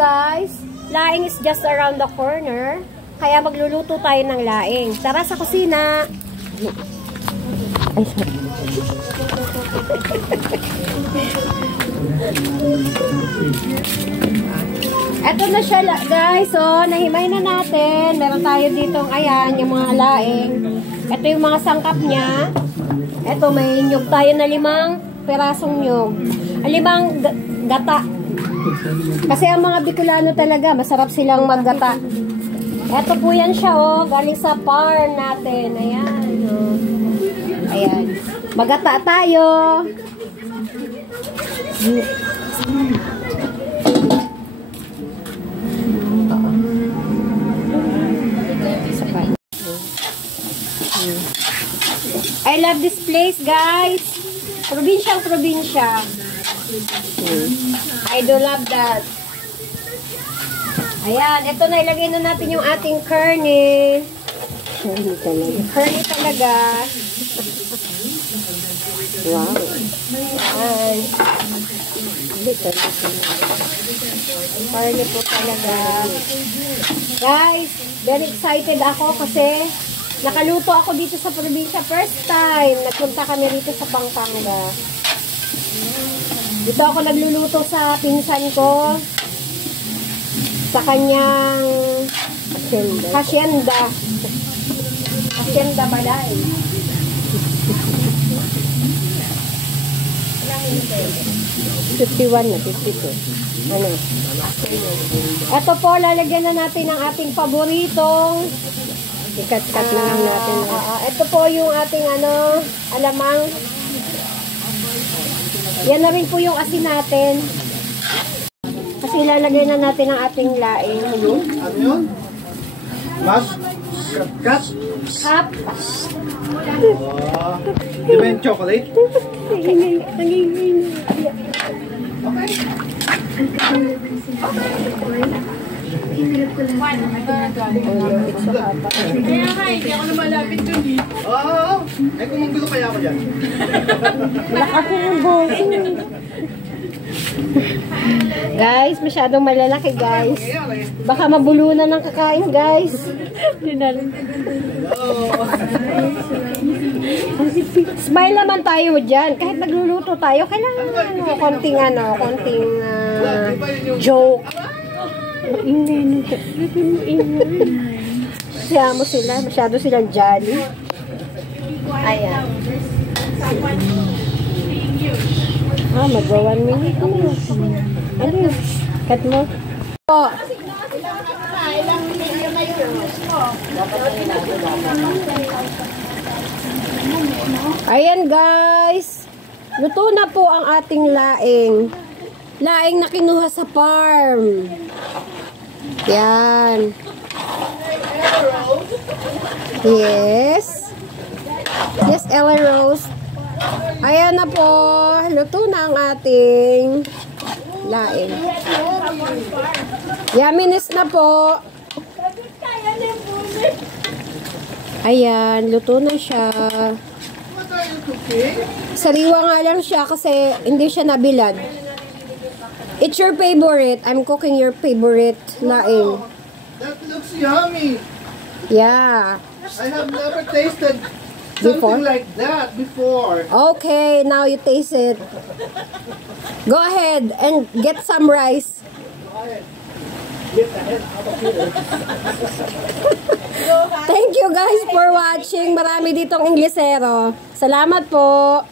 Guys, laing is just around the corner. Kaya magluluto tayo ng laing. Tara sa kusina. Ay, sorry. Eto na siya, guys. So, nahimay na natin. Meron tayo dito, ayan, yung mga laing. Ito yung mga sangkap niya. Eto, may nyug tayo na 5 perasong nyug. 5 gata. Kasi ang mga Bicolano talaga, masarap silang maggata. Eto po yan siya, oh. Galing sa farm natin. Ayan, oh. Ayan. Magata tayo. I love this place, guys. Probinsya. I do love that. Ayan, ito na, ilagay na natin yung ating curry. Curry talaga. Wow. Ayan. Curry po talaga. Guys, very excited ako kasi nakaluto ako dito sa probinsya. First time, nagpunta kami rito sa Pampanga. Dito ako nagluluto sa pinsan ko. Sa kanyang hacienda. Hacienda balay. $51 na, $52. Ano? Ito po, lalagyan na natin ang ating paboritong. Ikat-kat na lang natin. Ito po yung ating alamang. Yan na rin po yung asin natin. Kasi ilalagay na natin ang ating laing. Ano yun? Mas? Kat? Cup. Di ba yung chocolate? Kaya nga, hindi ako na malapit dun eh. Oo. Eh kung manggulo kaya ako dyan. Lakas yung boss. Guys, masyadong malalaki, guys. Baka mabulunan ng kakain, guys. Smile naman tayo dyan. Kahit nagluluto tayo, kailangan konting joke. Siya mo sila, masyado silang jolly. Ayan. Mag-1 minute. Ano yun? Cut mo. Ilang milyon na yun. Ayan, guys. Luto na po ang ating laing. Laing na kinuha sa farm. Yan. Yes. Yes, Ella Rose. Ayan na po. Luto na ang ating laing. Yumminess na po. Ayan, luto na siya. Sariwa nga lang siya kasi hindi siya nabilad. It's your favorite. I'm cooking your favorite laing. That looks yummy. Yeah. I have never tasted something like that before. Okay, now you taste it. Go ahead and get some rice. Go ahead. Get the head out of here. Thank you guys for watching. Marami ditong Inglesero. Salamat po.